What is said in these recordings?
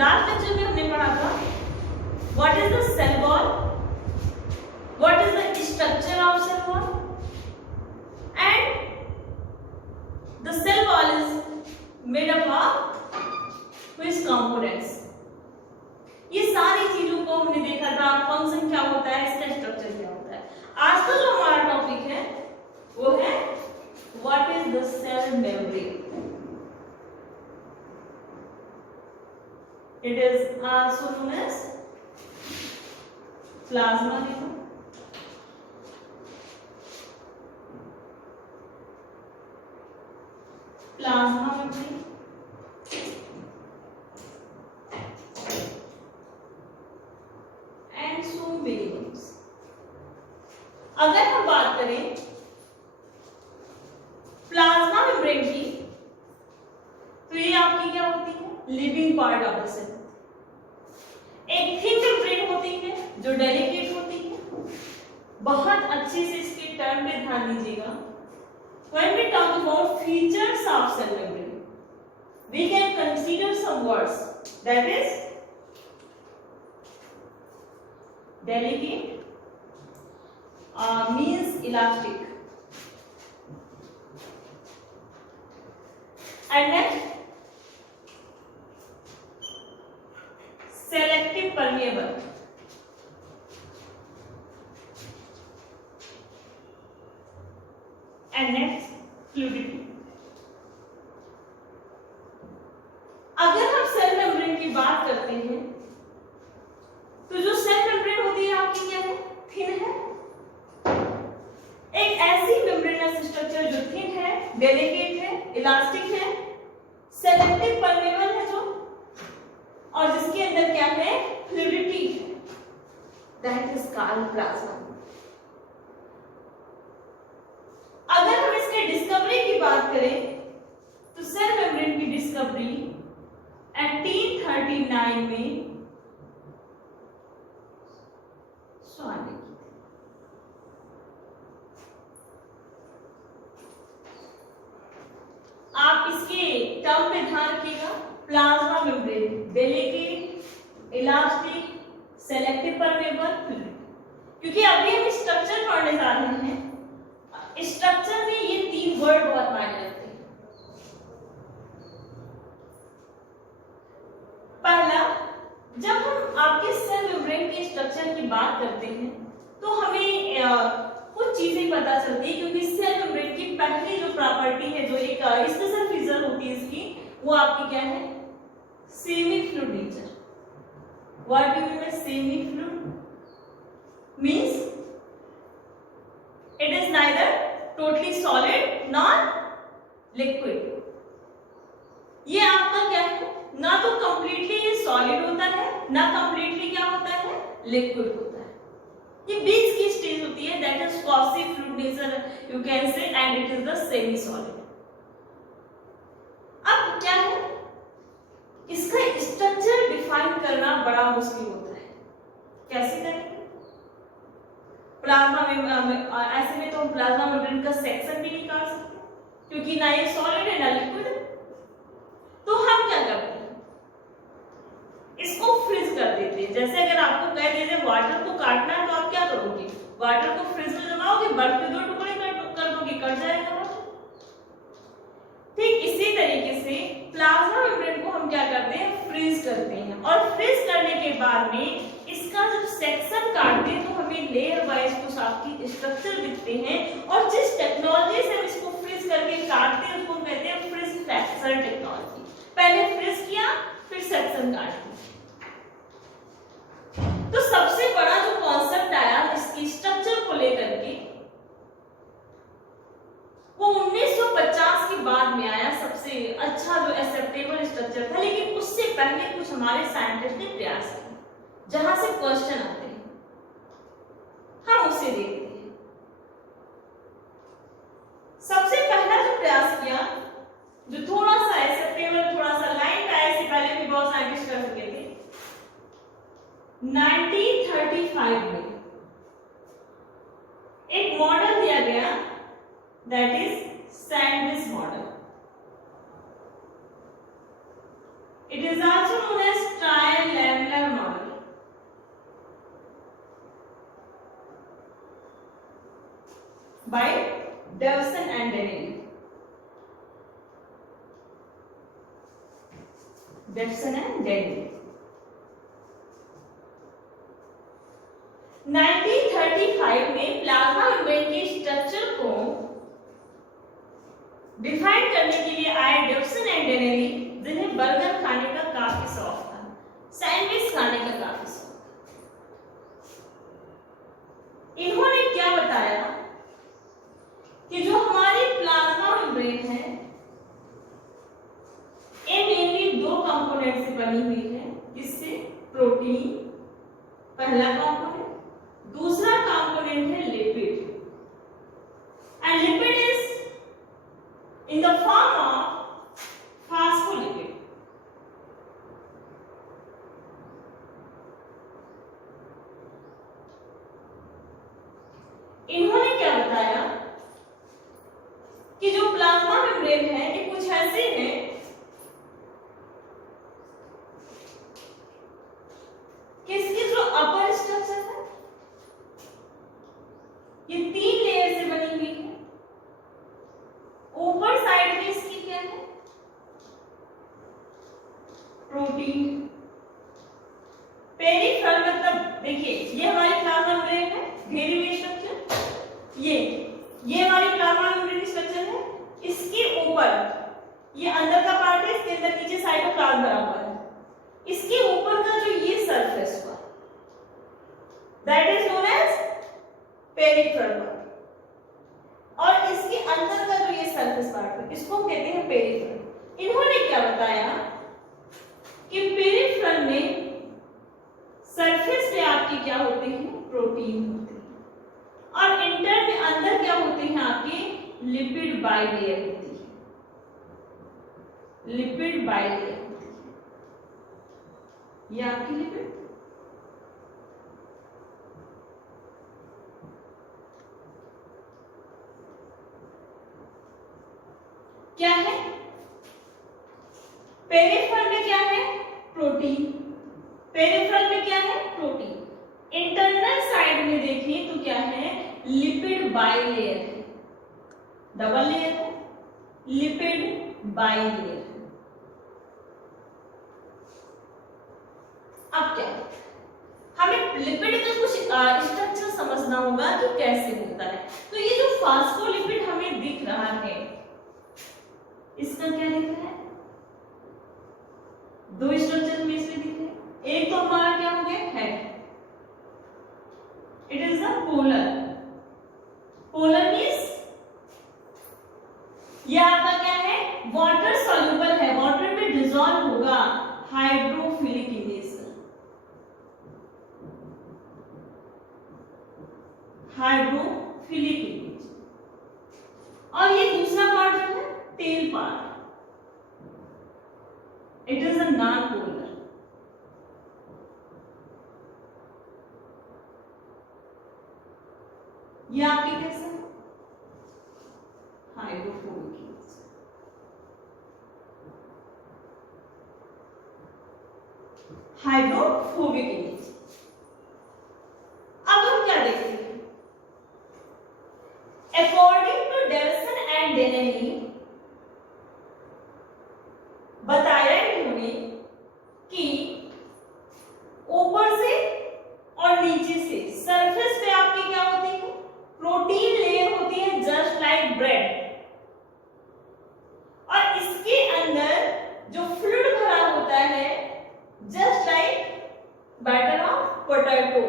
Last lecture में हमने पढ़ा था what is the cell wall, what is the structure of cell wall, and the cell wall is made up of which components. ये सारी चीजों को हमने देखा था, फंक्शन क्या होता है, इसका स्ट्रक्चर क्या होता है। आज का जो हमारा टॉपिक है वो है what is the cell membrane. It is also known as plasma membrane. Plasma membrane. And so many names. अगर हम बात करें प्लाज्मा मेम्ब्रेन की, तो ये आपकी क्या होती है, living part of the cell. एक थिन मेम्ब्रेन होती है जो डेलिकेट होती है। बहुत अच्छे से इसके टर्म पे ध्यान दीजिएगा। When we talk about features of cell membrane, we can consider some words, that is delicate means elastic, and next selective permeable, and next fluidity। अगर हम सेल मेम्ब्रेन की बात करते हैं तो जो सेल मेम्ब्रेन होती है आपकी क्या है, थिन है। एक ऐसी मेम्ब्रेनस स्ट्रक्चर जो थिन है, डेलिकेट है, इलास्टिक है, सेलेक्टिव परमेबल है जो, और जिसके अंदर क्या है, फ्लूइडिटी है, दैट इज कॉल्ड प्लाज्मा। अगर हम इसके डिस्कवरी की बात करें तो सेल मेम्ब्रेन की डिस्कवरी 1839 में स्वान ने की। आप इसके टर्म पे ध्यान रखिएगा, plasma membrane, delicate, elastic, selective permeable, fluid. क्योंकि अभी हम स्ट्रक्चर पढ़ने जा रहे हैं, स्ट्रक्चर में ये तीन वर्ड बहुत मायने रखते हैं। पहला, जब हम आपके सेल मेम्ब्रेन के स्ट्रक्चर की बात करते हैं तो हमें कुछ चीजें पता चलती है, क्योंकि सेल मेम्ब्रेन की पहली जो प्रॉपर्टी है, जो एक स्पेशल फीचर होती है इसकी, वो आपकी क्या है, semi fluid nature. What do you mean by semi fluid? Means it is neither totally solid nor liquid। ये आपका क्या है, ना तो completely solid होता है, ना completely क्या होता है, liquid होता है। ये बीच की स्टेज होती है, that is quasi fluid nature you can say, and it is the semi solid। अब क्या है, इसका स्ट्रक्चर डिफाइन करना बड़ा मुश्किल होता है। कैसे करेंगे? प्लाज्मा में ऐसे में तो हम प्लाज्मा मेम्ब्रेन का सेक्शन भी निकाल सकते हैं, क्योंकि ना ये सॉलिड है ना लिक्विड। तो हम क्या करते हैं, इसको फ्रीज कर देते हैं। जैसे अगर आपको कह देते हैं वाटर को काटना है तो आप क्या करोगे, वाटर को फ्रीज में जमाओगे, बर्फ के 2 टुकड़े कर दोगे, कट जाएगा वाटर। ठीक इसी तरीके से प्लाज्मा मेम्ब्रेन को हम क्या करते हैं, फ्रीज करते हैं, और फ्रीज करने के बाद में इसका जब सेक्शन काटते हैं तो हमें लेयर वाइज कुछ आपकी स्ट्रक्चर दिखते हैं, और जिस टेक्नोलॉजी से हम इसको फ्रीज करके काटते हैं उसको हम कहते हैं फ्रीज फ्रैक्चर टेक्नोलॉजी। पहले फ्रीज किया, फिर सेक्शन काट दिया। तो सबसे बड़ा जो कॉन्सेप्ट आया इसकी स्ट्रक्चर को लेकर के, वो 1950 के बाद में आया। सबसे अच्छा जो एक्सेप्टेबल स्ट्रक्चर था, लेकिन उससे पहले कुछ हमारे साइंटिस्ट ने प्रयास किया, जहां से क्वेश्चन आते हैं, हम उसे देखते हैं। सबसे पहला जो प्रयास किया, जो थोड़ा सा एक्सेप्टेबल, थोड़ा सा लाइन का, इससे पहले भी बहुत साइंटिस्ट कर चुके थे। 1935 में एक मॉडल दिया गया, that is sandwich model. It is also known as trilamellar model. By Davison and Dennelly. Davison and Dennelly. 1935 में प्लाज्मा मेम्ब्रेन के स्ट्रक्चर को डिफाइन करने के लिए आए डेविसन एंड डेनेली, जिन्हें बर्गर खाने का काफी शौक था, सैंडविच खाने का काफी शौक था। इन्होंने क्या बताया कि जो हमारी प्लाज्मा मेम्ब्रेन है ये मेनली दो कंपोनेंट से बनी हुई है। किससे? प्रोटीन पहला कंपोनेंट, दूसरा कंपोनेंट है lipid. And lipid is in the form of phospholipid. इन्होंने क्या बताया कि जो प्लाज्मा मेम्ब्रेन है ये कुछ ऐसे है कि इसकी जो अपर स्ट्रक्चर है ये 3 लेयर से बनी हुई है। ऊपर साइड में इसकी क्या है? प्रोटीन। पेरिफेरल मतलब देखिए ये हमारी प्लाज्मा मेम्ब्रेन है, घेरी हुई स्ट्रक्चर। ये हमारी प्लाज्मा मेम्ब्रेन स्ट्रक्चर है। इसके ऊपर ये अंदर का पार्ट है, इसके अंदर नीचे साइटोप्लाज्म भरा हुआ है। इसके ऊपर का जो ये सरफेस हुआ that is known as peripheral, और इसके अंदर का जो ये सरफेस पार्ट है इसको हम कहते हैं पेरिफेरल। इन्होंने क्या बताया कि पेरिफेरल में सरफेस पे आपके क्या होते हैं? प्रोटीन होते हैं, और इंटर में अंदर क्या होते हैं? आपके लिपिड बाइलेयर होती है। लिपिड बाइलेयर होती है, ये आपकी लिपिड। क्या है? पेरिफेरल में क्या है? प्रोटीन। पेरिफेरल में क्या है? प्रोटीन। इंटरनल साइड में देखें तो क्या है? लिपिड बाइलेयर है, डबल लेयर है, लिपिड बाइलेयर। अब क्या हमें लिपिड का कुछ स्ट्रक्चर समझना होगा कि कैसे होता है। तो ये जो फास्फोलिपिड हमें दिख रहा है इसका क्या दिख रहा है? दो स्ट्रक्चर में इसमें दिख रहे हैं। एक तो हमारा क्या हो गया? Head, it is the polar. Polar means ये आपका क्या है? वाटर सॉल्युबल है, वाटर में डिसॉल्व होगा, हाइड्रोफिलिक नेचर। Hydrophilic nature. और ये दूसरा पार्ट जो है tail part, it is a non polar. ये आपके कैसे है? हाइड्रोफोबिक। Hydrophobic image. अब हम क्या देखते हैं? अकॉर्डिंग टू डेविसन एंड डेनेली बताया इन्होंने कि ऊपर से और नीचे से सरफेस पे आपकी क्या होती है? प्रोटीन लेयर होती है, जस्ट लाइक ब्रेड। और इसके अंदर जो फ्लूइड भरा होता है just like batter of potato,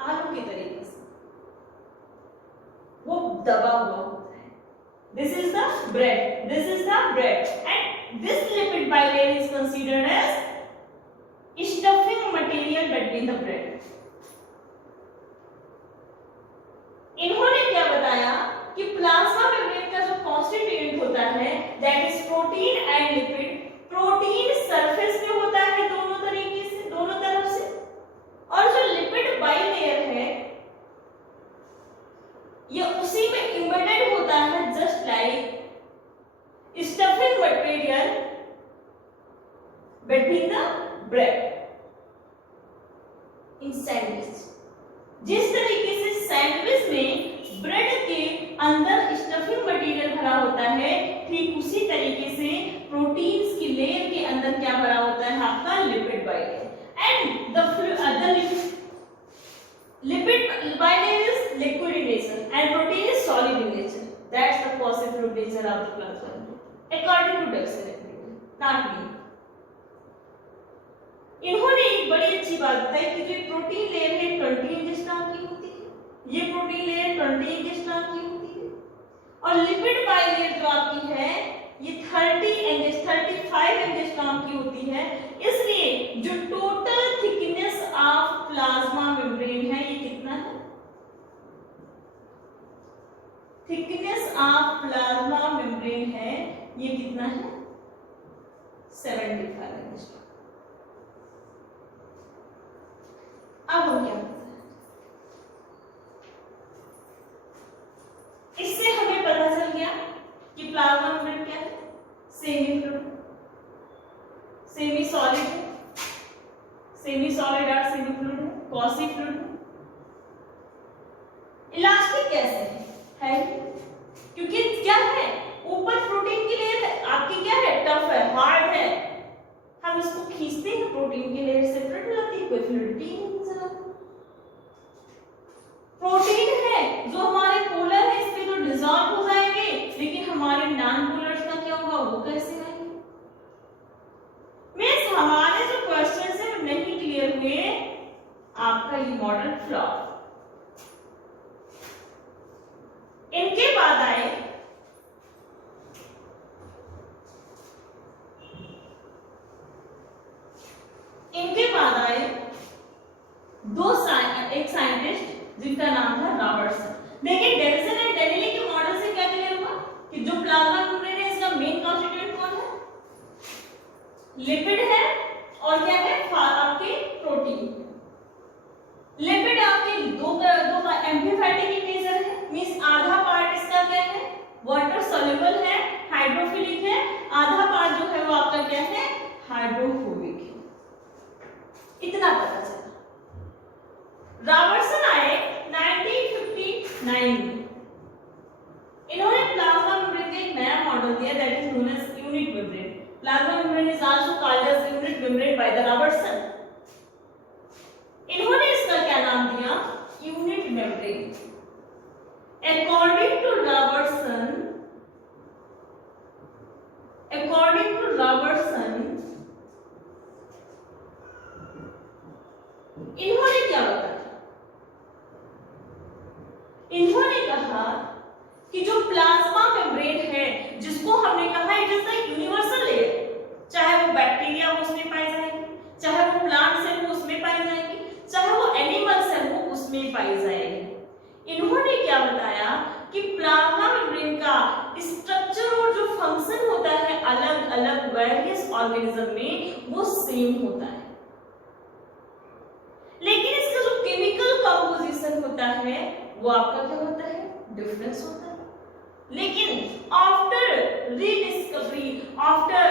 आलू की तरीके से वो दबा हुआ होता है। This is the bread, this is the bread, and this lipid bilayer is considered as stuffing material between the bread. इन्होंने क्या बताया कि प्लाज्मा मेम्ब्रेन का जो कॉन्स्टिट्यूएंट होता है that is protein and lipid. Protein surface पे होता है दोनों तरीके से, दोनों तरफ से, और जो लिपिड बाइलेयर है ये उसी में एम्बेडेड होता है, just like stuffing material between the bread in sandwich। जिस तरीके से सैंडविच में ब्रेड के अंदर स्टफिंग मटेरियल भरा होता है, ठीक उसी तरीके से प्रोटीन्स की लेयर के अंदर क्या भरा होता है आपका lipid bilayer. And the lipid bilayer is liquid in nature and protein is solid in nature. That's the positive nature of the plasma according to Dixon, not me। इन्होंने एक बड़ी अच्छी बात बताई कि जो प्रोटीन लेयर है 20 एंजियोस्पर्म की होती है, ये प्रोटीन लेयर 20 एंजियोस्पर्म की होती है, और लिपिड बाइलेयर जो आपकी है ये 35 एंजियोस्पर्म की होती है। इसलिए जो total thickness of plasma membrane है ये कितना है? थिकनेस ऑफ प्लाज्मा मेम्ब्रेन है ये कितना है? 75 एंजियोस्पर्म। अब हम क्या करते हैं, इससे हमें पता चल गया कि प्लाज्मा मेम्ब्रेन क्या है, सेमी फ्लूइड, सेमी सॉलिड है, सेमी सॉलिड और सेमी फ्लूइड है, क्वासी फ्लूइड है। इलास्टिक कैसे है? क्योंकि क्या है, ऊपर प्रोटीन की लेयर है, आपकी क्या है, टफ है, हार्ड है, हम इसको खींचते हैं प्रोटीन की लेयर से फ्लूइड लाती है, कोई फ्लूइडिटी नहीं नजर आता। प्रोटीन है जो हमारे पोलर है इस पे तो डिसॉल्व हो जाएंगे, लेकिन हमारे नॉन पोलर्स का क्या होगा, वो कैसे आएंगे? मींस हमारे जो क्वेश्चंस है नहीं क्लियर हुए, आपका ये मॉडल फ्लॉप। इनके बाद आए एक साइंटिस्ट जिनका नाम था रॉबर्टसन। देखिए डेविसन एंड डेनिली के मॉडल से क्या क्लियर हुआ कि जो प्लाज्मा मेम्ब्रेन है इसका मेन कॉन्स्टिट्यूएंट कौन है? लिपिड है और क्या है आपके प्रोटीन। लिपिड आपके दो एम्फीफैटिक इन नेचर है, मींस आधा पार्ट इसका क्या है वाटर सॉल्युबल है, हाइड्रोफिलिक है, आधा पार्ट जो है वो आपका क्या है हाइड्रोफोबिक है। इतना पता चला। रॉबर्टसन आए 1959 में, इन्होंने प्लाज्मा मेम्ब्रेन का एक नया मॉडल दिया that is known as unit membrane. Plasma membrane is also called as unit membrane by the Robertson. इन्होंने इसका क्या नाम दिया? Unit membrane. According to Robertson इन्होंने क्या बताया? इन्होंने कहा कि जो प्लाज्मा मेम्ब्रेन है जिसको हमने कहा it is the universal layer, चाहे वो बैक्टीरिया हो उसमें पाई जाएगी, चाहे वो प्लांट सेल हो उसमें पाई जाएगी, चाहे वो एनिमल सेल हो उसमें पाई जाएगी। इन्होंने क्या बताया कि प्लाज्मा मेम्ब्रेन का स्ट्रक्चर और जो फंक्शन होता है अलग अलग वेरियस ऑर्गेनिज्म में वो सेम होता है, लेकिन इसका जो केमिकल कंपोजिशन होता है वो आपका क्या होता है डिफरेंस होता है। लेकिन आफ्टर रीडिस्कवरी आफ्टर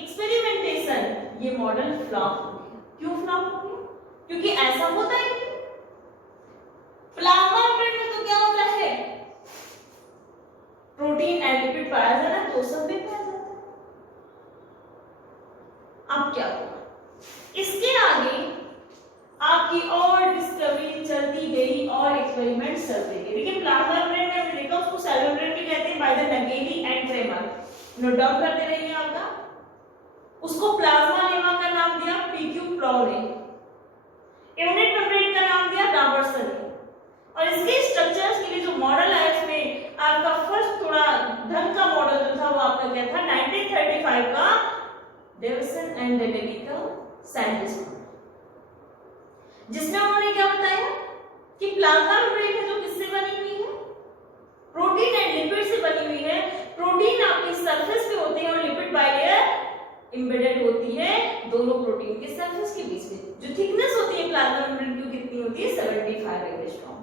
एक्सपेरिमेंटेशन ये मॉडल फ्लॉप हो गया। क्यों फ्लॉप हो गया? क्योंकि ऐसा होता है प्लाज्मा मेम्ब्रेन में तो क्या होता है प्रोटीन एंड लिपिड पाया जाना तो सब भी पाया जाता है। अब क्या होगा? इसके आगे आपकी और डिस्कवरी चलती गई और एक्सपेरिमेंट चलते गए, लेकिन प्लाज्मा मेम्ब्रेन में हमने देखा उसको सेल मेम्ब्रेन भी कहते हैं by the Nageli and Cramer. Note down करते रहिए आपका। उसको प्लाज्मा लेमा का नाम दिया पीक्यू प्रॉ ने, यूनिट मेम्ब्रेन का नाम दिया रॉबर्टसन ने, और इसके स्ट्रक्चर्स के लिए जो मॉडल है इसमें आपका फर्स्ट थोड़ा ढंग का मॉडल जो था वो आपका क्या था 1935 का डेविसन एंड डेनिली का साइंटिस्ट, जिसमें उन्होंने क्या बताया कि प्लाज्मा मेम्ब्रेन है जो किससे बनी हुई है प्रोटीन एंड लिपिड से बनी हुई है। प्रोटीन आपकी सरफेस पे होते हैं और लिपिड बाइलेयर एम्बेडेड होती है दोनों प्रोटीन के सरफेस के बीच में। जो थिकनेस होती है प्लाज्मा मेम्ब्रेन की कितनी होती है 75 एंगस्ट्रॉम।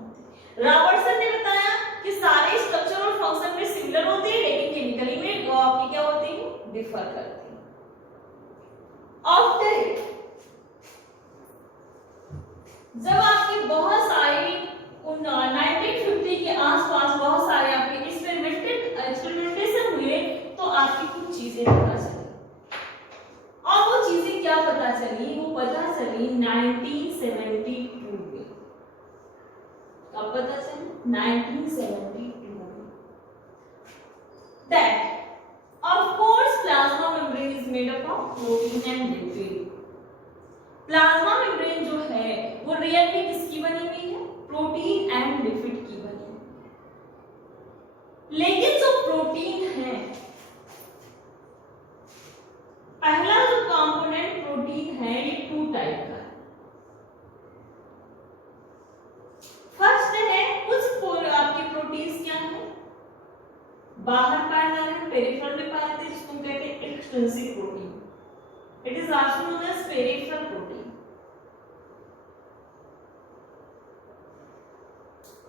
रॉबर्टसन ने बताया कि सारे स्ट्रक्चर और फंक्शन में सिमिलर होते हैं, लेकिन केमिकली में वो आपकी क्या होती है डिफर करती है। आपके बहुत सारे 1950 के आसपास बहुत सारे आपके एक्सपेरिमेंटेशन हुए, तो आपकी कुछ चीजें पता चली। और वो चीजें क्या पता चली? वो पता चली 1972 में। कब पता चली? 1972 में। That of course plasma membrane is made up of protein and lipid. Plasma membrane जो है वो रियली किसकी बनी हुई है? प्रोटीन एंड लिपिड की बनी हुई है। लेकिन जो प्रोटीन है, पहला जो कंपोनेंट प्रोटीन है ये 2 टाइप का है। फर्स्ट है कुछ आपके प्रोटीन्स क्या है? बाहर पाए जा रहे हैं, पेरिफेरल में पाए जाते हैं, जिसको हम कहते हैं extrinsic protein. It is also known as peripheral protein.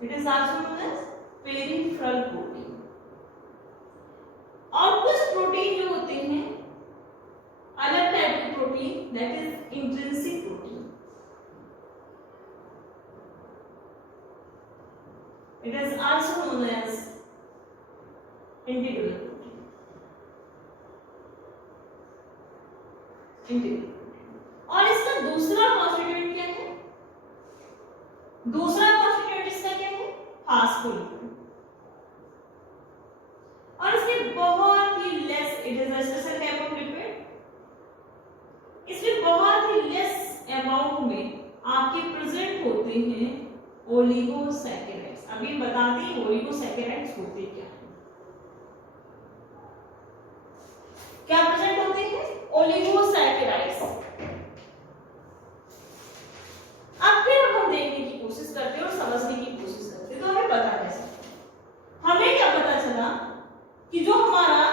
It is also known as peripheral protein. और कुछ प्रोटीन जो होते हैं अलग टाइप के protein, that is intrinsic protein. It is also known as integral protein. Integral protein. और इसका दूसरा कॉन्स्टिट्यूएंट क्या है? दूसरा कॉन्स्टिट्यूएंट इसका क्या है? फास्फोलिपिड। और इसमें बहुत ही less, it is a special type of lipid, इसमें बहुत ही लेस अमाउंट में आपके प्रेजेंट होते हैं ओलिगोसैकेराइड्स। अभी बताते हैं ओलिगोसैकेराइड्स होते क्या है। क्या प्रेजेंट होते हैं? ओलिगोसैकेराइड्स। अब फिर हम देखने की कोशिश करते हैं और समझने की कोशिश करते हैं, तो हमें पता कैसे? हमें क्या पता चला कि जो हमारा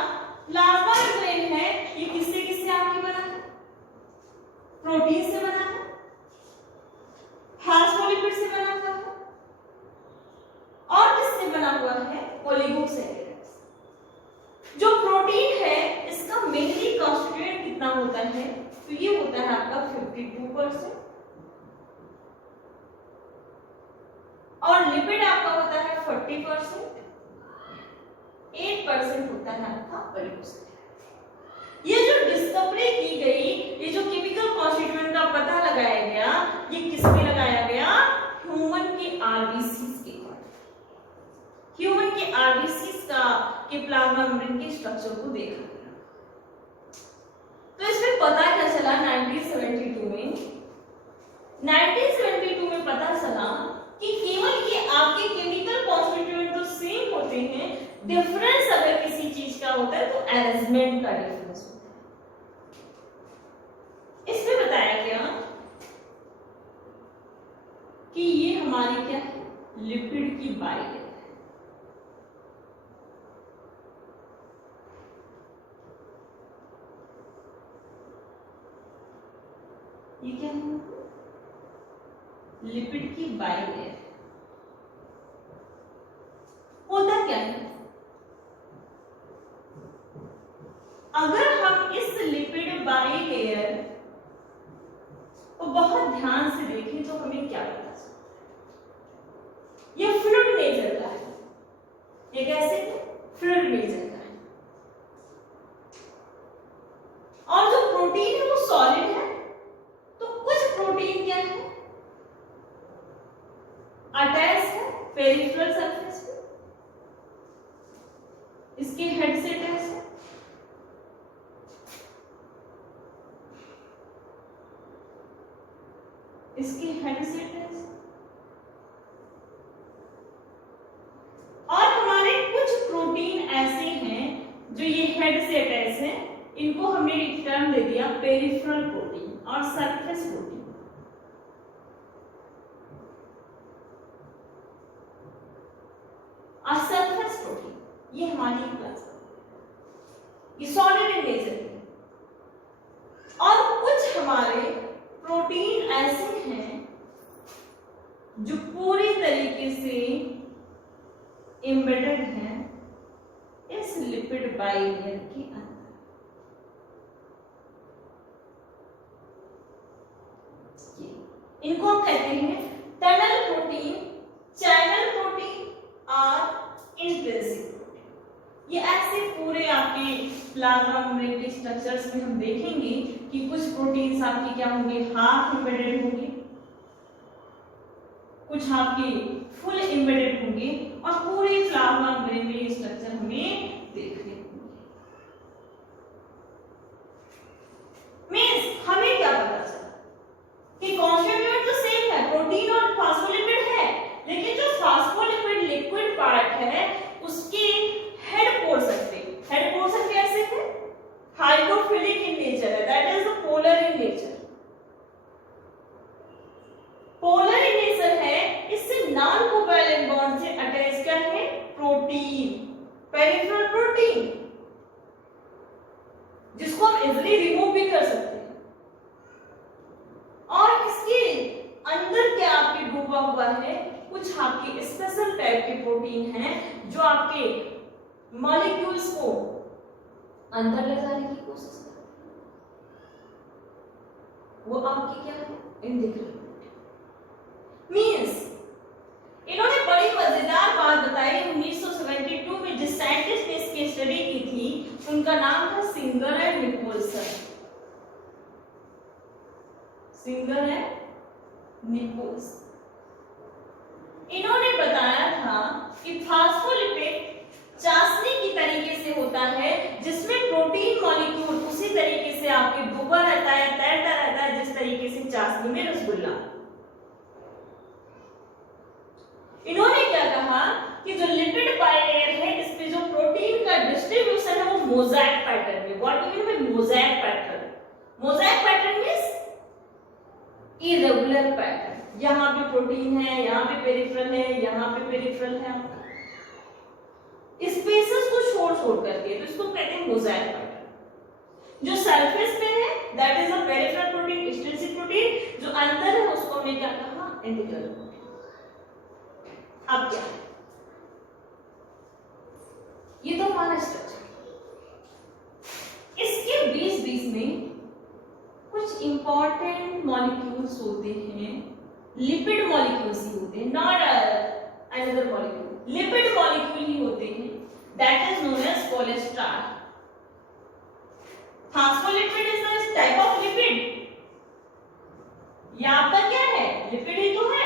प्लाज्मा मेम्ब्रेन है ये किससे किससे आपके बना है? प्रोटीन से बना है, फास्फोलिपिड से बना हुआ है, और किससे बना हुआ है? ओलिगोसैकेराइड्स। जो प्रोटीन है इसका मेनली कॉन्स्टिट्यूएंट कितना होता है? तो ये होता है आपका 52%, और लिपिड आपका होता है 40%, 8% होता है आपका ओलिगोसैकेराइड। ये जो डिस्कवरी की गई, ये जो केमिकल कॉन्स्टिट्यूएंट का पता लगाया गया, ये किस पे लगाया गया? ह्यूमन के आरबीसीज के बाद। ह्यूमन के आरबीसीज का के प्लाज्मा मेम्ब्रेन के स्ट्रक्चर को देखा गया। तो इसमें पता क्या चला 1972 में? 1972 में पता चला कि केवल ये आपके केमिकल कॉन्स्टिट्यूएंट तो सेम होते हैं, डिफरेंस अगर किसी चीज का होता है तो अरेंजमेंट का डिफरेंस होता है। इसमें बताया गया कि ये हमारी क्या है? लिपिड की बाइलेयर है। ये क्या है? लिपिड की बाइलेयर। होता क्या है? अगर हम इस लिपिड बाइलेयर को बहुत ध्यान से देखें तो हमें क्या पता चलता है? ये फ्लूइड नेचर का है। ये कैसे है? फ्लूइड नेचर का है। और जो प्रोटीन है वो सॉलिड है। तो कुछ प्रोटीन क्या है? अटैच है पेरिफेरल सरफेस पे, इसके हेड से अटैच है, इसके हेड से अटैच है, और हमारे कुछ प्रोटीन ऐसे हैं जो ये हेड से अटैच है, इनको हमने एक टर्म दे दिया पेरिफेरल प्रोटीन और सरफेस प्रोटीन। सरफेस प्रोटीन ये हमारी प्लाज्मा, ये सॉलिड इन नेचर है। और कुछ हमारे प्रोटीन ऐसे हैं जो पूरी तरीके से एम्बेडेड हैं इस लिपिड बाइलेयर के अंदर। इनको हम कहते हैं टनल ये ऐसे पूरे आपके प्लाज्मा मेम्ब्रेन के स्ट्रक्चर्स में हम देखेंगे कि कुछ प्रोटीन्स आपके क्या होंगे, हाफ एम्बेडेड होंगे, कुछ आपके फुल एम्बेडेड होंगे, और पूरे प्लाज्मा मेम्ब्रेन में ये स्ट्रक्चर हमें देखने होंगे। मींस हमें क्या पता चला कि कॉन्स्टिट्यूएंट तो सेम है, प्रोटीन और फास्फोलिपिड है, लेकिन जो फास्फोलिपिड लिक्विड पार्ट है उसके हेड पोर्शन पे, हेड पोर्शन कैसे है, हाइड्रोफिलिक इन नेचर है, that is the polar in nature, polar in nature है, इससे नॉन कोवैलेंट बॉन्ड से अटैच क्या है, प्रोटीन, पेरिफेरल प्रोटीन, जिसको हम इजीली रिमूव भी कर सकते हैं, और इसके अंदर क्या आपके डूबा हुआ है, कुछ आपके स्पेशल टाइप के प्रोटीन हैं जो आपके मॉलिक्यूल्स को अंदर ले जाने की कोशिश करते हैं, वो आपकी क्या है, इंडिग्रल मींस। इन्होंने बड़ी मजेदार बात बताई 1972 में जिस साइंटिस्ट ने इसकी स्टडी की थी, उनका नाम था singer and Nicholson, singer and Nicholson. इन्होंने बताया था कि फास्फोलिपिड चाशनी की तरीके से होता है, जिसमें प्रोटीन मॉलिक्यूल उसी तरीके से आपके डूबा रहता है, तैरता रहता है, जिस तरीके से चाशनी में रसगुल्ला। इन्होंने क्या कहा कि जो लिपिड बाइलेयर है, इस पे जो प्रोटीन का डिस्ट्रीब्यूशन है वो मोज़ेक पैटर्न में, what do you mean by mosaic pattern, mosaic pattern means irregular pattern, यहाँ पे प्रोटीन है, यहाँ पे पेरिफेरल है, यहाँ पे पेरिफेरल है, स्पेसेस को छोड़ करके, तो इसको कहते हैं मोज़ेक पैटर्न। जो सरफेस पे है that is a peripheral protein, extrinsic protein, जो अंदर है उसको हमने क्या कहा, इंटीग्रल प्रोटीन। अब क्या है, ये तो हमारा स्ट्रक्चर, इसके बीच बीच में कुछ इंपॉर्टेंट मॉलिक्यूल्स होते हैं, लिपिड मॉलिक्यूल्स ही होते हैं, not another molecule, lipid molecule ही होते हैं, that is known as cholesterol. Phospholipid is the type of lipid, ये आपका क्या है, लिपिड ही तो है।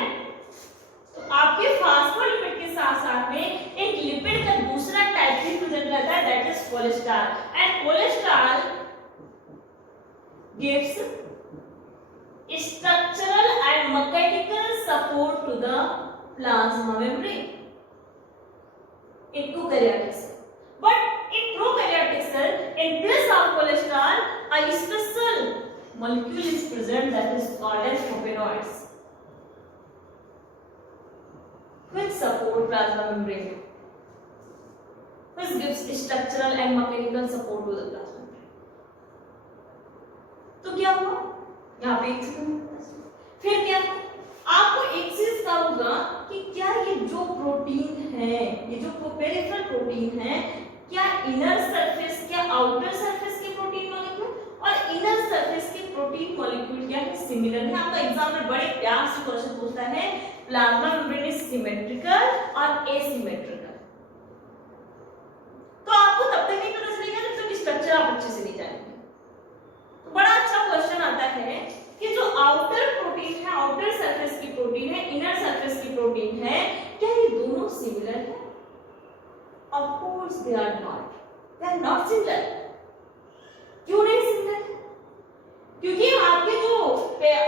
तो आपके फास्फोलिपिड के साथ साथ में एक लिपिड का दूसरा टाइप भी प्रेजेंट रहता है, that is cholesterol, and cholesterol gives structural and mechanical support to the plasma membrane in eukaryotic cell. But in prokaryotic cell, in place of cholesterol, a special molecule is present that is called as flavonoids, which support plasma membrane, which gives structural and mechanical support to the plasma. तो क्या हुआ, यहाँ पे एक second, फिर क्या, आपको एक चीज का होगा कि क्या ये जो प्रोटीन है, ये जो पेरिफेरल प्रोटीन है, क्या इनर सरफेस, क्या आउटर सरफेस के प्रोटीन मॉलिक्यूल और इनर सरफेस के प्रोटीन मॉलिक्यूल क्या है, सिमिलर है। आपका एग्जाम में बड़े प्यार से क्वेश्चन पूछता है, प्लाज्मा मेम्ब्रेन इज सिमेट्रिकल और एसिमेट्रिकल, तो आपको तब तक नहीं पता चलेगा जब तक स्ट्रक्चर आप अच्छे से नहीं जानेंगे। बड़ा अच्छा क्वेश्चन आता है कि जो आउटर प्रोटीन है, आउटर सरफेस की प्रोटीन है, इनर सरफेस की प्रोटीन है, क्या ये दोनों सिमिलर है? Of course they are not similar. क्यों नहीं सिमिलर? क्योंकि आपके जो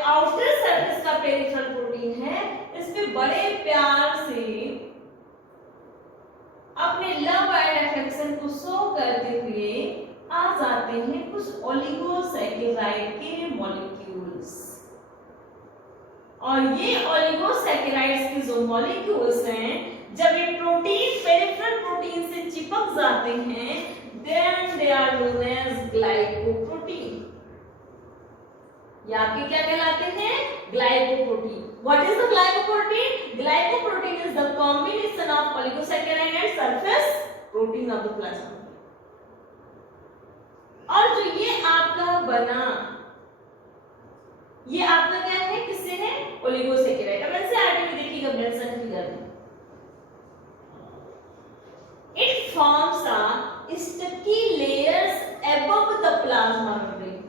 आउटर सरफेस का पेरिफेरल प्रोटीन है, इस पे बड़े प्यार से अपने लव एंड अफेक्शन को शो करते हुए आ जाते हैं कुछ ओलिगोसैकेराइड के मॉलिक्यूल्स, और ये ओलिगोसैकेराइड्स के जो मॉलिक्यूल्स हैं, जब ये प्रोटीन पेरिफेरल प्रोटीन से चिपक जाते हैं, then they are known as glycoprotein. ये आपके क्या कहलाते हैं, glycoprotein. What is the glycoprotein? Glycoprotein is the combination of oligosaccharide and surface protein of the plasma. और जो ये आपका बना, ये आपका क्या है, किससे है, ओलिगोसैकेराइड। अब एनसीईआरटी में देखिएगा मेंशन फिगर में, it forms a milky layers above the plasma membrane,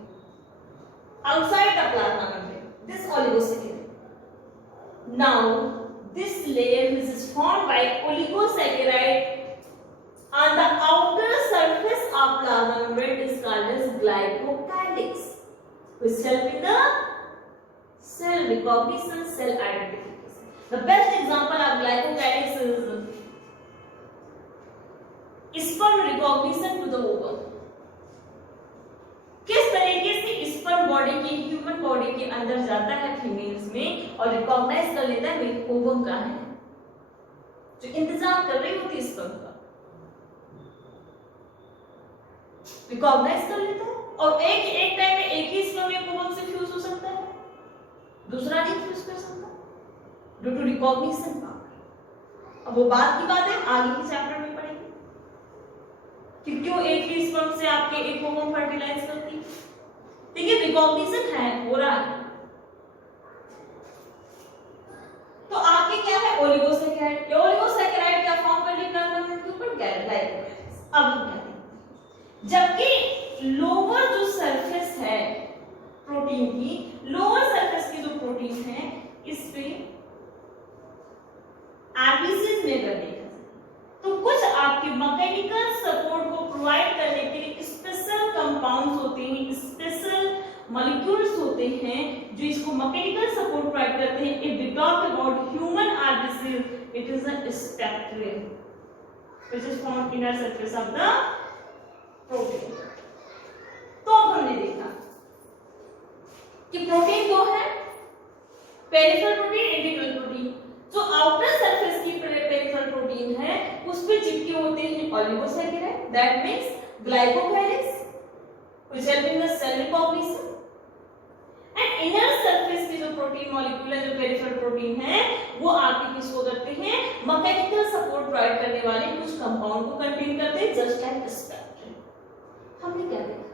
outside the plasma membrane, this oligosaccharide. Now this layer which is formed by oligosaccharide on the outer surface of plasma membrane is called as glycocalyx, which help in the cell recognition, cell identification. The best example of glycocalyx is sperm recognition to the ovum. किस तरीके से sperm body की, human body के अंदर जाता है females में और रिकॉग्नाइज कर लेता है मेरी ओवम कहाँ है, जो इंतजार कर रही होती है स्पर्म का, रिकॉग्नाइज कर लेता है। और एक टाइम में एक ही स्पर्म एक ओवम से फ्यूज हो सकता है, दूसरा नहीं फ्यूज कर सकता, ड्यू टू रिकॉग्निशन पावर। अब वो बात की बात है, आगे के चैप्टर में पढ़ेंगे कि क्यों एक ही स्पर्म से आपके एक ओवम फर्टिलाइज करती है। देखिए रिकॉग्निशन है, हो रहा है। तो आगे क्या है, ओलिगोसैकेराइड। ये ओलिगोसैकेराइड क्या फॉर्म कर लेगा के ऊपर, ग्लाइकोलाइसिस। अब हम क्या देखते हैं, जबकि लोअर जो सरफेस है प्रोटीन की, लोअर सरफेस की जो प्रोटीन है, इस पे एपिसिस में कर देगा। तो कुछ आपके मैकेनिकल सपोर्ट को प्रोवाइड करने के लिए स्पेशल कंपाउंड्स होते हैं, स्पेशल मॉलिक्यूल्स होते हैं जो इसको मैकेनिकल सपोर्ट प्रोवाइड करते हैं। If we talk about human apices, it is a spectrum which is found in the surface of the protein. तो अब हमने देखा कि प्रोटीन दो है, पेरिफेरल प्रोटीन, इंटीग्रल प्रोटीन। जो आउटर सरफेस की पेरिफेरल प्रोटीन है उस पे चिपके होते हैं oligosaccharide, that means glycocalyx which help in the cell recognition. And inner surface की जो प्रोटीन मॉलिक्यूल है, जो पेरिफेरल प्रोटीन है, वो आपके किसको करते हैं, मैकेनिकल सपोर्ट प्रोवाइड करने वाले कुछ कंपाउंड को कंटेन करते हैं, जस्ट लाइक स्पेक्ट्रम। हमने क्या देखा,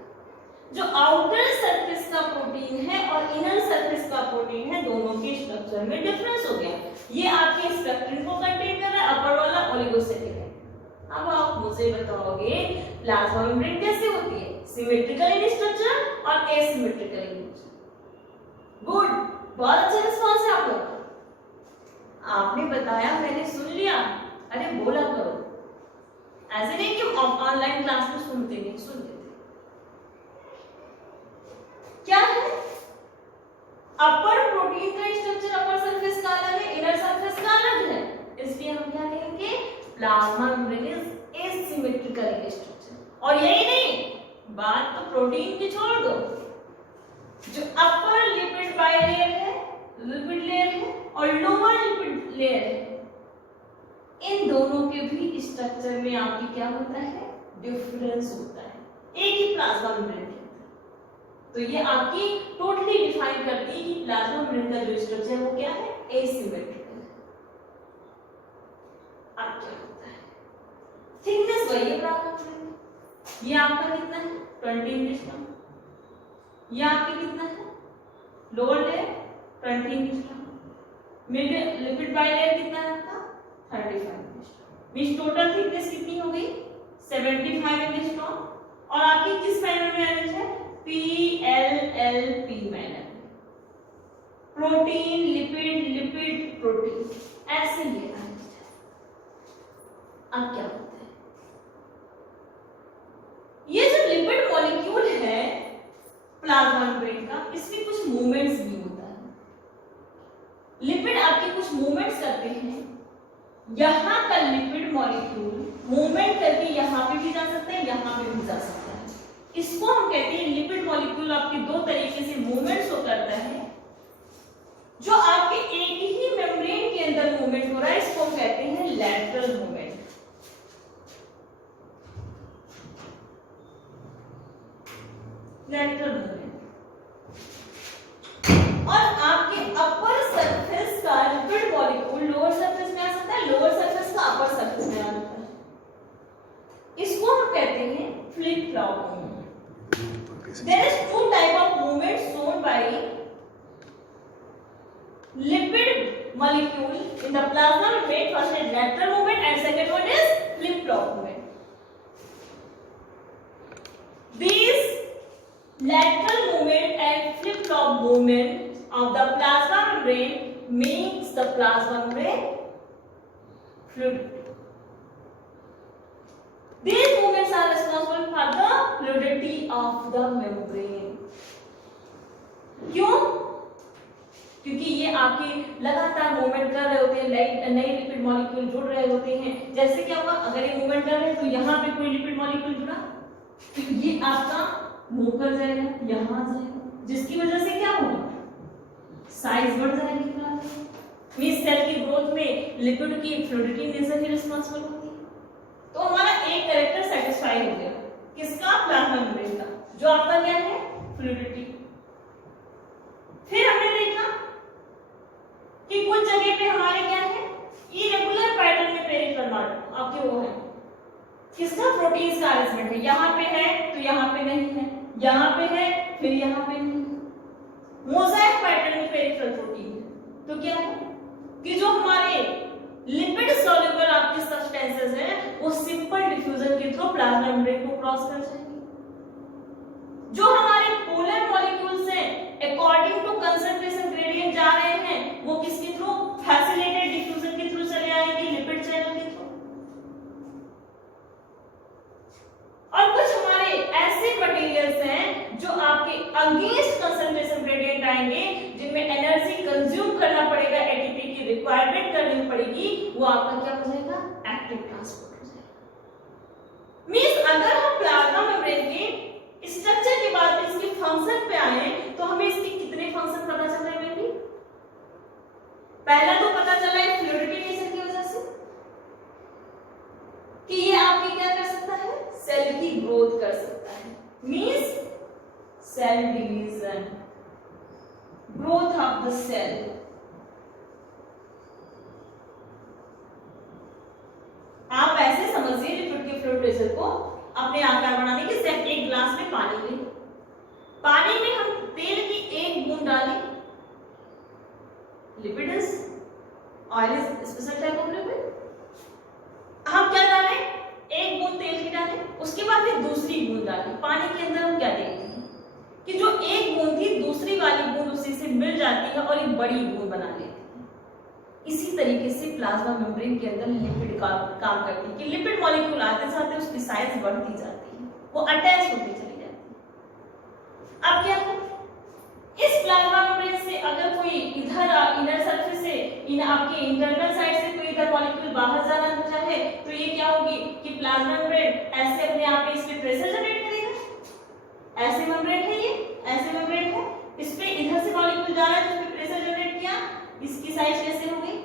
जो आउटर सरफेस का प्रोटीन है और इनर सरफेस का प्रोटीन है, दोनों के स्ट्रक्चर में डिफरेंस हो गया। ये आपके स्पेक्ट्रम को कंटेन कर रहा है, अपर वाला ओलिगोसैकेराइड। अब आप मुझे बताओगे प्लाज्मा मेम्ब्रेन कैसे होती है, सिमेट्रिकल इन स्ट्रक्चर और एसिमेट्रिकल इन स्ट्रक्चर। गुड, बहुत अच्छा रिस्पांस है आप लोग का। आपने बताया, मैंने सुन लिया, अरे बोला करो, ऐसे नहीं कि ऑनलाइन क्लास में सुनते नहीं, सुनते क्या है, अपर प्रोटीन का स्ट्रक्चर अपर सरफेस का अलग है, इनर सरफेस का अलग है, इसलिए हम क्या कहेंगे, plasma membrane is asymmetrical in structure. और यही नहीं, बात तो प्रोटीन की छोड़ दो, जो अपर लिपिड बाइलेयर है, लिपिड लेयर है, और लोअर लिपिड लेयर है, इन दोनों के भी स्ट्रक्चर में आपकी क्या होता है, डिफरेंस होता है, एक ही प्लाज्मा मेम्ब्रेन। तो ये आपकी टोटली डिफाइन करती है कि प्लाज्मा मेम्ब्रेन का जो स्ट्रक्चर है वो क्या है, एसिमेट्रिकल है। अब क्या होता है, थिकनेस वही है प्लाज्मा मेम्ब्रेन, ये आपका कितना है 20 एंगस्ट्रॉम, ये आपके कितना है lower layer 20 angstrom, mid lipid bilayer कितना है आपका 35 एंगस्ट्रॉम। मींस टोटल थिकनेस कितनी हो गई 75 एंगस्ट्रॉम। और आपकी किस मैनर में अरेंज है, PLLP manner, protein lipid lipid protein, ऐसे ये अरेंज है। अब क्या होता है, ये जो लिपिड मॉलिक्यूल है प्लाज्मा मेम्ब्रेन का, इसमें कुछ मूवमेंट्स भी होता है। लिपिड आपके कुछ मूवमेंट्स करते हैं, यहां का लिपिड मॉलिक्यूल मूवमेंट करके यहां पे भी जा सकता है, यहां पे भी जा सकता है। इसको हम कहते हैं, लिपिड मॉलिक्यूल आपके दो तरीके से मूवमेंट्स हो करता है। जो आपके एक ही मेम्ब्रेन के अंदर मूवमेंट हो रहा है, इसको हम कहते हैं लैटरल मूवमेंट। Lateral movement. और आपके अपर सरफेस का लिपिड मॉलिक्यूल लोअर सरफेस में आ सकता है, लोअर सरफेस का अपर सरफेस में आ सकता है, इसको हम कहते हैं flip flop movement. There is two type of movements shown by lipid molecule in the plasma membrane. First is lateral movement and second one is flip-flop movement. lateral movement and flip-flop movement of the plasma membrane makes the plasma membrane fluid. These movements are responsible for the fluidity of the membrane. क्यों? क्योंकि ये आपके लगातार movement कर रहे होते हैं, नए लिपिड मॉलिक्यूल जुड़ रहे होते हैं। जैसे क्या होगा, अगर ये मूवमेंट कर रहे हैं तो यहाँ पे कोई लिपिड मॉलिक्यूल जुड़ा तो ये आपका मूव कर जाएगा, यहाँ जाएगा, जिसकी वजह से क्या होगा, साइज बढ़ जाएगी। मींस सेल की ग्रोथ में लिपिड की फ्लूइडिटी नेचर ही रिस्पांसिबल होती है। तो हमारा एक कैरेक्टर सेटिस्फाई हो गया, किसका, प्लाज्मा मेम्ब्रेन का, जो आपका क्या है, फ्लूइडिटी। फिर हमने देखा कि कुछ जगह पे हमारे क्या है, इरेगुलर पैटर्न में पेरिफेरल मॉडल आपके वो है, किसका, प्रोटीन्स का अरेंजमेंट है, यहाँ पे है तो यहाँ पे नहीं है, यहाँ पे है फिर यहाँ पे नहीं है, मोज़ाइक पैटर्न में पेरिफेरल प्रोटीन है। तो क्या है कि जो हमारे लिपिड सॉल्युबल आपके सब्सटेंसेस हैं वो सिंपल डिफ्यूजन के थ्रू प्लाज्मा मेम्ब्रेन को क्रॉस कर जाएंगे। जो हमारे पोलर मॉलिक्यूल्स हैं अकॉर्डिंग टू कंसंट्रेशन ग्रेडियंट जा रहे हैं वो किसके थ्रू, फैसिलिटेटेड डिफ्यूजन के थ्रू चले आएंगे, लिपिड चैनल के थ्रू। और कुछ हमारे ऐसे मटेरियल्स हैं जो आपके अगेंस्ट कंसंट्रेशन ग्रेडियंट आएंगे, जिनमें एनर्जी कंज्यूम करना पड़ेगा, एटीपी की रिक्वायरमेंट करनी पड़ेगी, वो आपका क्या हो जाएगा, एक्टिव ट्रांसपोर्ट हो जाएगा। मींस अगर हम प्लाज्मा मेम्ब्रेन के स्ट्रक्चर के बाद इसके फंक्शन पे आए तो हमें इसके कितने फंक्शन पता चल रहे हैं बेबी। पहला तो पता चला है फ्लूइडिटी नेचर की वजह से कि ये आपकी क्या कर सकता है, सेल की ग्रोथ कर सकता है, means cell division, growth of the cell. आप ऐसे समझिए लिपिड के फ्लूइड प्रेशर को अपने आकार बनाने के, सिर्फ एक ग्लास में पानी लें, पानी में हम तेल की एक बूंद डालें, lipid is oil is special type of lipid, हम क्या डालें, एक बूंद तेल की डालें, उसके बाद फिर दूसरी बूंद डालें, पानी के अंदर हम क्या देखते हैं कि जो एक बूंद थी दूसरी वाली बूंद उसी से मिल जाती है और एक बड़ी बूंद बना लेती है। इसी तरीके से प्लाज्मा मेम्ब्रेन के अंदर लिपिड का काम करती है कि लिपिड मॉलिक्यूल आते साथ उसकी साइज बढ़ती जाती है, वो अटैच होती चली जाती है। अब क्या है, इस प्लाज्मा मेम्ब्रेन से अगर कोई इधर इनर सरफेस से आपके इंटरनल साइड से कोई इधर मॉलिक्यूल बाहर जाना चाहे तो ये क्या होगी कि प्लाज्मा मेम्ब्रेन ऐसे अपने आप में इस पे प्रेशर जनरेट करेगा। ऐसे मेम्ब्रेन है, ये ऐसे मेम्ब्रेन है, इस पे इधर से मॉलिक्यूल जा रहा है तो इस पे प्रेशर जनरेट किया, इसकी साइज कैसे हो गई,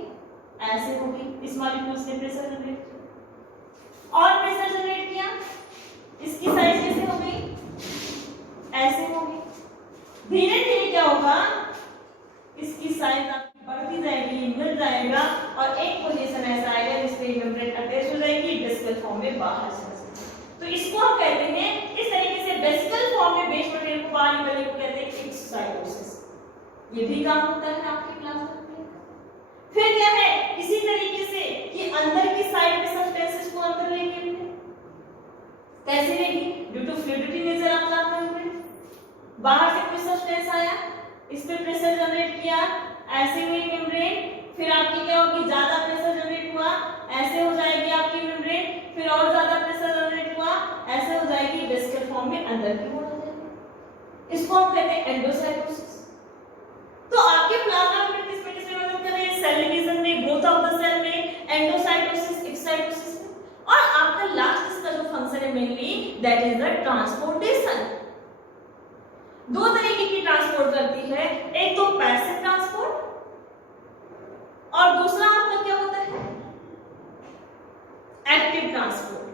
ऐसे हो गई, इस मॉलिक्यूल से प्रेशर जनरेट किया और प्रेशर जनरेट किया, इसकी साइज कैसे हो गई, ऐसे हो गई। धीरे धीरे क्या होगा, इसकी साइज बढ़ती जाएगी, मिल जाएगा और एक पोजीशन ऐसा आएगा जिससे मेम्ब्रेन अटैच हो जाएगी, वेसिकल फॉर्म में बाहर चला जाएगा। तो इसको हम कहते हैं, इस तरीके से वेसिकल फॉर्म में बेस मटेरियल को बाहर निकलने को कहते हैं एक्सोसाइटोसिस। ये भी काम होता है आपके प्लाज्मा मेम्ब्रेन का। फिर क्या है, इसी तरीके से कि अंदर की साइड में सब्सटेंसेस को अंदर लेके कैसे लेगी, due to fluidity nature of plasma membrane, बाहर से कोई सब्सटेंस आया, इस पे प्रेशर जनरेट किया, ऐसे हुई मेम्ब्रेन, फिर आपकी क्या होगी, ज्यादा प्रेशर जनरेट हुआ, ऐसे हो जाएगी आपकी मेम्ब्रेन, फिर और ज्यादा प्रेशर जनरेट हुआ, ऐसे हो जाएगी, वेसिकल फॉर्म में अंदर की ओर आ जाएगी। इसको हम कहते हैं एंडोसाइटोसिस। तो आपके प्लाज्मा मेम्ब्रेन किसमें मदद कर रहे हैं, सेल डिवीजन में, ग्रोथ ऑफ द सेल में, एंडोसाइटोसिस, एक्साइटोसिस में। और आपका लास्ट इसका जो फंक्शन है mainly that is the transportation. दो तरीके की ट्रांसपोर्ट करती है, एक तो पैसिव ट्रांसपोर्ट और दूसरा आपका क्या होता है, एक्टिव ट्रांसपोर्ट।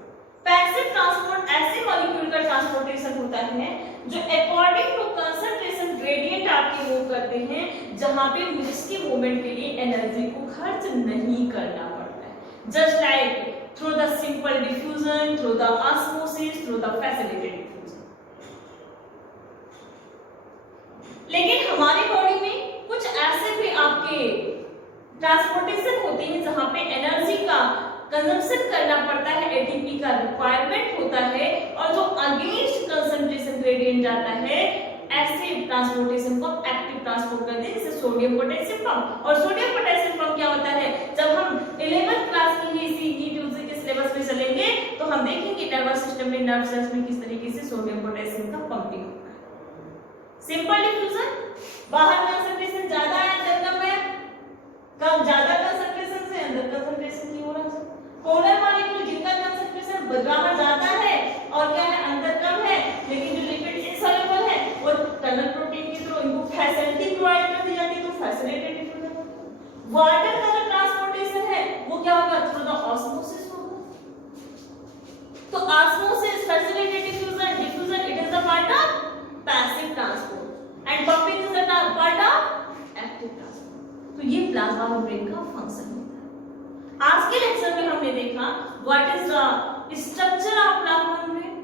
पैसिव ट्रांसपोर्ट ऐसे मॉलिक्यूल का ट्रांसपोर्टेशन होता है जो अकॉर्डिंग टू कंसंट्रेशन ग्रेडियंट आपके मूव करते हैं, जहां पे जिसकी मूवमेंट के लिए एनर्जी को खर्च नहीं करना पड़ता है, just like through the simple diffusion, through the osmosis, through the facilitated diffusion. लेकिन हमारी बॉडी में कुछ ऐसे भी आपके ट्रांसपोर्टेशन होते हैं जहां पे एनर्जी का कंजम्पशन करना पड़ता है, एटीपी का रिक्वायरमेंट होता है और जो अगेंस्ट कंसंट्रेशन ग्रेडियंट जाता है पैसिव ट्रांसपोर्टेशन को एक्टिव ट्रांसपोर्ट करते हैं, जैसे सोडियम पोटेशियम पंप। और सोडियम पोटेशियम पंप क्या होता है, जब हम 11th क्लास की ही ईसीजी ट्यूसडे के सिलेबस में चलेंगे तो हम देखेंगे नर्वस सिस्टम में, नर्व सेल्स में किस तरीके से सोडियम पोटेशियम का पंपिंग होता है। सिंपल डिफ्यूजन, बाहर कंसंट्रेशन ज्यादा है अंदर कम है, कम ज्यादा कंसंट्रेशन से अंदर कंसंट्रेशन की हो रहा है। पोलर मॉलिक्यूल जिनका कंसंट्रेशन बाहर ज्यादा है और क्या है अंदर कम है, लेकिन जो लिपिड इनसॉल्युबल है वो टनल प्रोटीन के थ्रू इनको फैसिलिटी प्रोवाइड कर दी जाती है, तो फैसिलिटेटेड डिफ्यूजन। वाटर का जो ट्रांसपोर्टेशन है वो क्या होगा, थ्रू द ऑस्मोसिस होगा। तो osmosis, facilitated diffusion, diffusion it is the part of passive transport and pumping is the part of active transport. तो ये प्लाज्मा मेम्ब्रेन का फंक्शन है। आज के लेक्चर में हमने देखा what is the structure of plasma membrane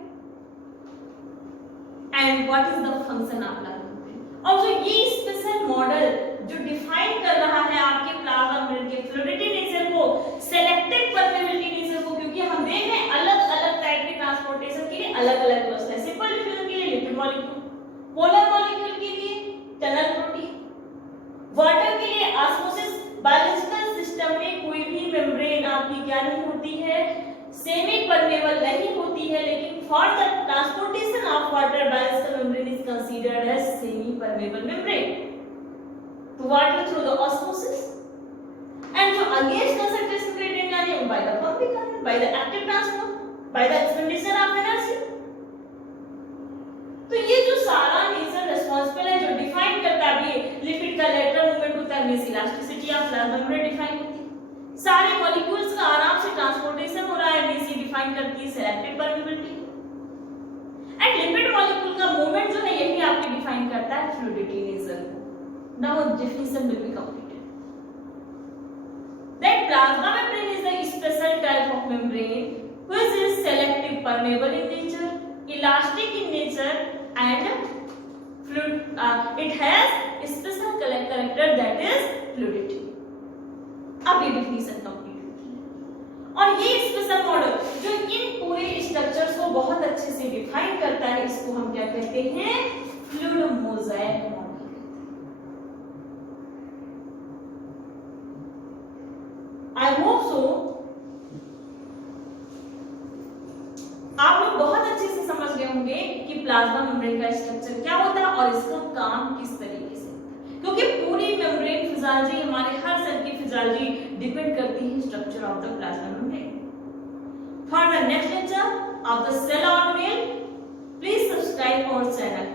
and what is the function of plasma membrane. और जो ये स्पेशल मॉडल जो डिफाइन कर रहा है आपके प्लाज्मा मेम्ब्रेन के फ्लूइडिटी नेचर को, सेलेक्टिव परमेबिलिटी नेचर को, क्योंकि हम देख रहे हैं अलग अलग टाइप के ट्रांसपोर्टेशन के लिए अलग अलग क्वेश्चन है। सिंपल डिफ्यूजन के लिए लिपिड मॉलिक्यूल, पोलर मॉलिक्यूल के लिए टनल प्रोटीन, वाटर के लिए ऑस्मोसिस। बायोलॉजिकल सिस्टम में कोई भी मेम्ब्रेन आपकी क्या नहीं होती है, सेमी परमेबल नहीं होती है, लेकिन for the transportation of water biological membrane is considered as semi permeable membrane. तो water through the osmosis and जो अगेंस्ट कंसंट्रेशन ग्रेडियंट यानी by the pumping, by the active transport, by the expenditure of energy. तो ये जो सारा nature responsible है, जो define करता है, लिपिड का लेटरल मूवमेंट होता है, mess elasticity of plasma membrane define होती है, सारे मॉलिक्यूल्स का आराम से ट्रांसपोर्टेशन हो रहा है, मेस डिफाइन करती है selective permeability and lipid molecule का मूवमेंट जो है यही आपके डिफाइन करता है फ्लूइडिटी नेचर को। Now definition will be completed that plasma membrane is a special type of membrane which is selective permeable in nature, elastic in nature and fluid it has a special character that is fluidity। अब ये definition complete होती है और ये special model जो इन पूरे structures को बहुत अच्छे से डिफाइन करता है, इसको हम क्या कहते हैं, fluid mosaic model. I hope so आप लोग बहुत अच्छे से समझ गए होंगे कि प्लाज्मा मेम्ब्रेन का स्ट्रक्चर क्या होता है और इसका काम किस तरीके से होता है, क्योंकि पूरी मेम्ब्रेन फिजियोलॉजी, हमारे हर सेल की फिजियोलॉजी डिपेंड करती है structure of the plasma membrane. For the next lecture of the cell organelle, please subscribe our channel.